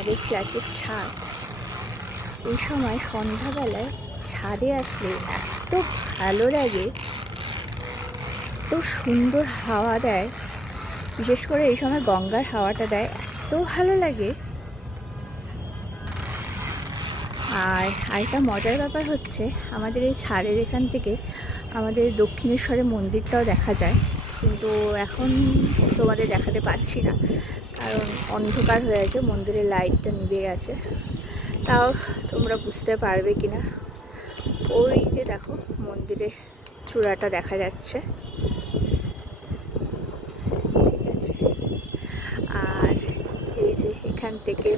আমাদের ফ্ল্যাটের ছাদ। এই সময় সন্ধ্যাবেলায় ছাদে আসলে এত ভালো লাগে, এত সুন্দর হাওয়া দেয়। বিশেষ করে এই সময় গঙ্গার হাওয়াটা দেয়, এত ভালো লাগে। আর আরেকটা মজার ব্যাপার হচ্ছে, আমাদের এই ছাদের এখান থেকে আমাদের দক্ষিণেশ্বরের মন্দিরটাও দেখা যায়, কিন্তু এখন তোমাদের দেখাতে পারছি না, কারণ অন্ধকার হয়ে আছে, মন্দিরের লাইটটা নিভে গেছে। তাও তোমরা বুঝতে পারবে কি না, ওই যে দেখো মন্দিরের চূড়াটা দেখা যাচ্ছে, ঠিক আছে। আর এই যে এখান থেকে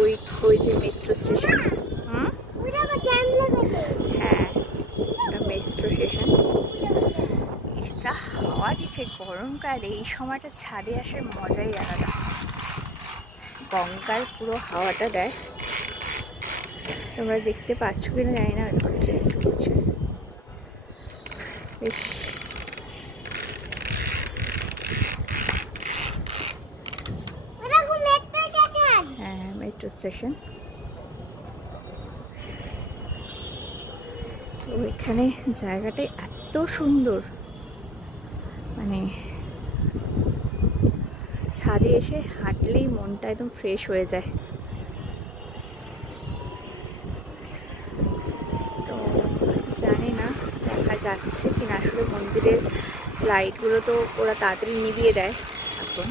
ওই ওই যে মেট্রো স্টেশন, হ্যাঁ ওটা মেট্রো স্টেশন। যা হাওয়া দিচ্ছে গরমকালে, এই সময়টা ছাদে আসার মজাই আলাদা। গঙ্গার পুরো হাওয়াটা দেয়, তোমরা দেখতে পাচ্ছ কিনা জানি না, ট্রেন ঢুকছে বেশ। হ্যাঁ, মেট্রো স্টেশন। তো এখানে জায়গাটাই এত সুন্দর, মানে ছাদে এসে হাঁটলেই মনটা একদম ফ্রেশ হয়ে যায়। তো জানি না দেখা যাচ্ছে কিনা, আসলে মন্দিরের লাইটগুলো তো ওরা তাড়াতাড়ি নিভিয়ে দেয় এখন।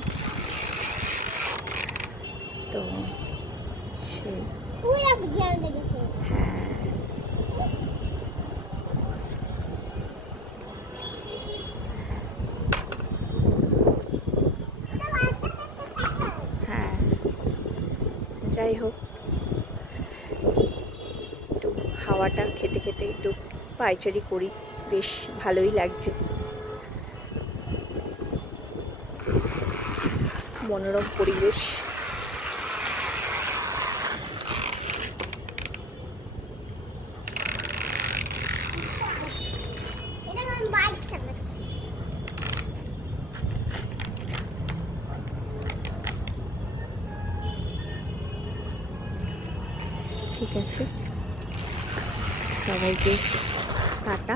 তো সেই হ্যাঁ, হ্যাঁ, যাই হোক, একটু হাওয়াটা খেতে খেতে একটু পায়চারি করি, বেশ ভালোই লাগছে। মনোরম পরিবেশ। ঠিক আছে, সবাইকে টাটা।